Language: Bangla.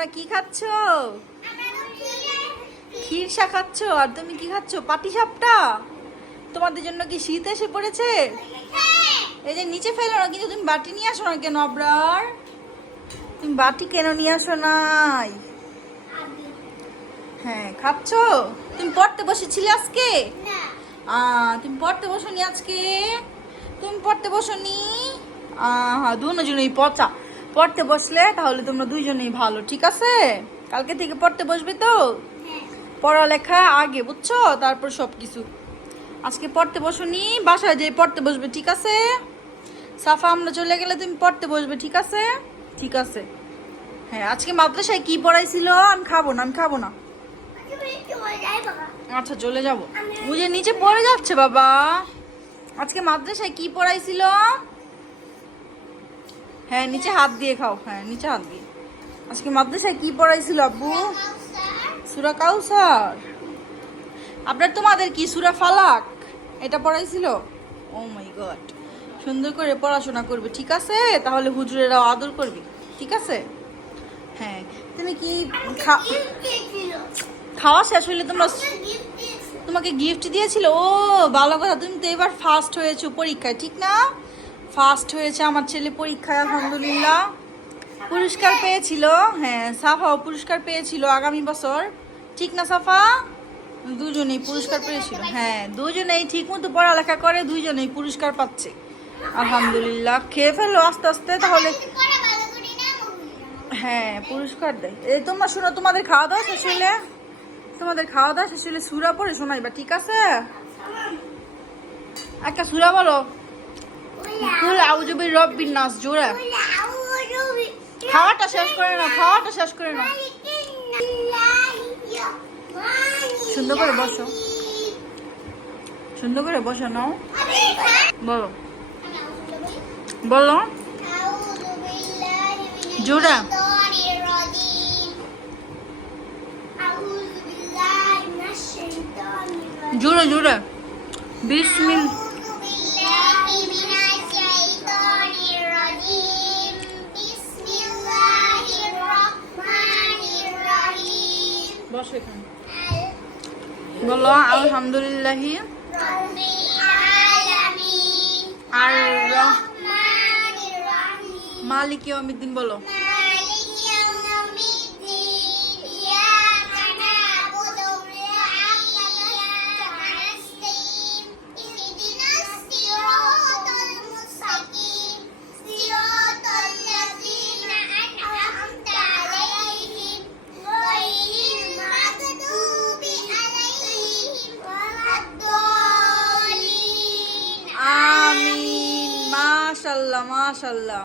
তোমরা কি খাচ্ছ? ক্ষীর শা খাচ্ছ? আর তুমি কি খাচ্ছ? পাটি সাপটা? তোমাদের জন্য কি শীত এসে পড়েছে? এই যে নিচে ফেলো না কিন্তু তুমি বাটি নিয়ে আসো না কেন আবরার? তুমি বাটি কেন নিয়ে আসো নাই? হ্যাঁ খাচ্ছ? তুমি পড়তে বসেছিলে আজকে? আহ, তুমি পড়তে বসনি আজকে? তুমি পড়তে বসনি? হ্যাঁ দুজনেই পচা। পড়তে বসলে তাহলে তোমরা দুইজনেই ভালো ঠিক আছে? কালকে থেকে পড়তে বসবে তো? পড়ালেখা আগে বুঝছ? তারপর সব কিছু আজকে পড়তে বসনি বাসায় যেয়ে পড়তে বসবে ঠিক আছে? সাফা আমরা চলে গেলে তুমি পড়তে বসবে ঠিক আছে? ঠিক আছে। হ্যাঁ আজকে মাদ্রাসায় কি পড়াইছিল? আমি খাব না আমি খাব না। আচ্ছা চলে যাব। বুঝে নিচে পড়ে যাচ্ছে বাবা। আজকে মাদ্রাসায় কি পড়াইছিল? হ্যাঁ নিচে হাত দিয়ে খাও। হ্যাঁ নিচে হাত দিয়ে। আজকে মাদ্রাসায় কি পড়াইছিল আব্বু? সুরা কাউসার। আপনার তোমাদের কি সুরা ফালাক? এটা পড়াইছিল? ও মাই গড সুন্দর করে পড়াশোনা করবে ঠিক আছে? তাহলে হুজুরেরাও আদর করবে ঠিক আছে? হ্যাঁ তুমি কি খাওয়া শেষ হইলে তোমরা তোমাকে গিফট দিয়েছিল? ও ভালো কথা তুমি তো এবার ফার্স্ট হয়েছো পরীক্ষায় ঠিক না? ফার্স্ট হয়েছে আমার ছেলে পরীক্ষায়, আলহামদুলিল্লাহ। পুরস্কার পেয়েছিল হ্যাঁ সাফাও পুরস্কার পেয়েছিল আগামী বছর। ঠিক না সাফা? দুজনেই পুরস্কার পেয়েছিল হ্যাঁ দুজনেই ঠিক মতো পড়ালেখা করে, দুইজনেই পুরস্কার পাচ্ছে। আলহামদুলিল্লাহ, খেয়ে ফেলো আস্তে আস্তে, তাহলে হ্যাঁ পুরস্কার দেয়। এই তোমরা শোনো, তোমাদের খাওয়া দাওয়া শেষ হইলে? তোমাদের খাওয়া দাওয়া শেষ হইলে সুরা পড়ে শোনাইবা, ঠিক আছে? একটা সুরা বলো। কুল আউজুবির রব্বিন নাস জোরে। খাওয়াটা শেষ করে নাও, খাওয়াটা শেষ করে নাও। সুন্দর করে বসো। সুন্দর করে বসো, নাও। বলো। বলো। জোরে। জোরে জোরে। বিসমিল বসো এখানে। বলো আলহামদুলিল্লাহি। আর মালিক ইয়াউমিদ্দিন বলো। মাশাল্লাহ